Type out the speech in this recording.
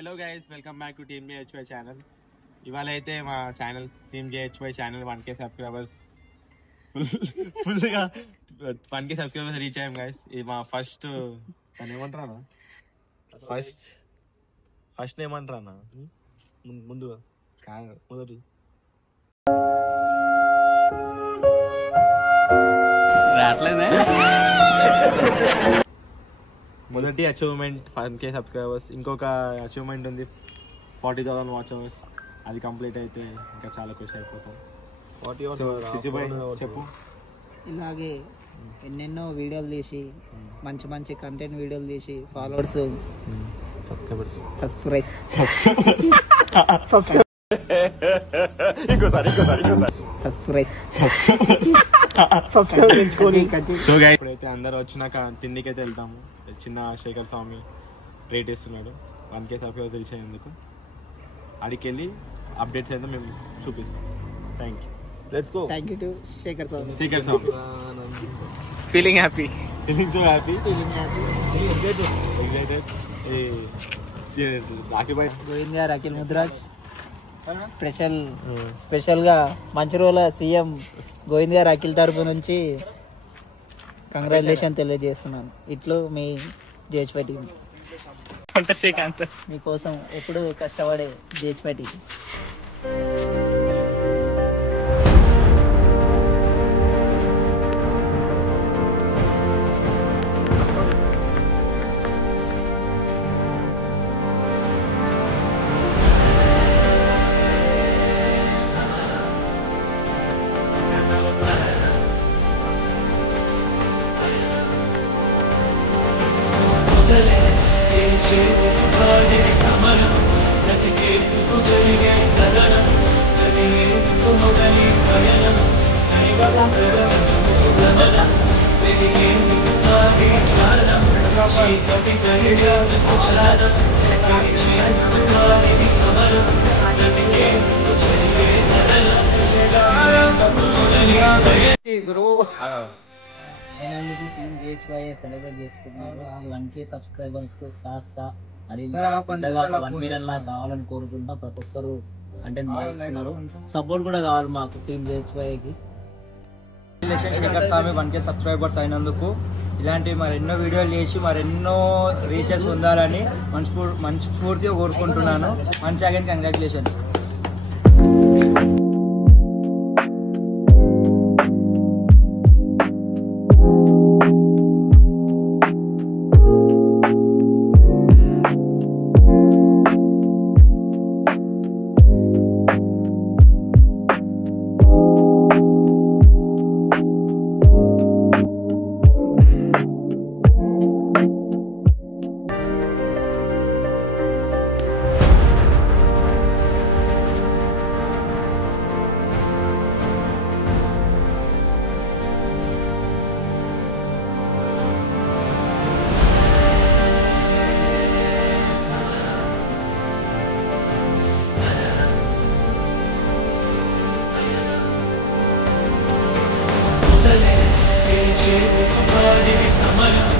Hello guys, welcome back to team JHY channel. ఇవాళ అయితే మా channel team JHY channel 1K subscribers ఫుల్గా 1K subscribers reach అయ్యాం guys. ఇది మా ఫస్ట్ ఏమంటారా ఫస్ట్ ఏమంటారా ముందుగా మొదటి మొదటి అచీవ్మెంట్ 1K సబ్స్క్రైబర్స్. ఇంకొక అచీవ్మెంట్ ఉంది 40,000 వాచ్ అవర్స్. అది కంప్లీట్ అయితే ఇంకా చాలా ఖుషి అయిపోతాం. చెప్పు. ఇలాగే ఎన్నెన్నో వీడియోలు తీసి మంచి మంచి కంటెంట్ వీడియోలు తీసి ఫాలోవర్స్ సబ్స్క్రైబ్ ఇప్పుడైతే అందరు వచ్చినాక తిండికైతే వెళ్తాము. చిన్న శేఖర్ స్వామి ట్రీట్ ఇస్తున్నాడు 1K సబ్స్క్రైబర్స్ రీచ్ అయ్యేందుకు. అడికెళ్ళి అప్డేట్స్ అయితే మేము చూపిస్తాం. Thank you. Let's go. Thank you to Shekhar Swamy. Feeling happy, feeling so happy, Govind గారు అఖిల్ ముద్రాజ్ స్పెషల్ గా మంచిర్యాల సీఎం గోవింద్ గారు అఖిల్ తరపు నుంచి కంగ్రాచులేషన్ తెలియజేస్తున్నాను. ఇట్లు మీ జేహెచ్వై టీం మీకోసం ఎప్పుడు కష్టపడే జేహెచ్వై టీం. టీమ్ జేహెచ్వై సెలబ్రేట్ చేసుకున్నారు. 1K సబ్స్క్రైబర్స్ కాస్త అది 1 మిలియన్ లా కావాలని కోరుకుంటా. ప్రతి ఒక్కరు కంటెంట్ చేస్తున్నారు. సపోర్ట్ కూడా కావాలి మాకు టీమ్ జేహెచ్వైకి. శేఖర్ స్వామి 1K సబ్స్క్రైబర్స్ అయినందుకు ఇలాంటి మరెన్నో వీడియోలు చేసి మరెన్నో రీచెస్ పొందాలని మనస్ఫూర్తిగా కోరుకుంటున్నాను. Once again congratulations. సమరం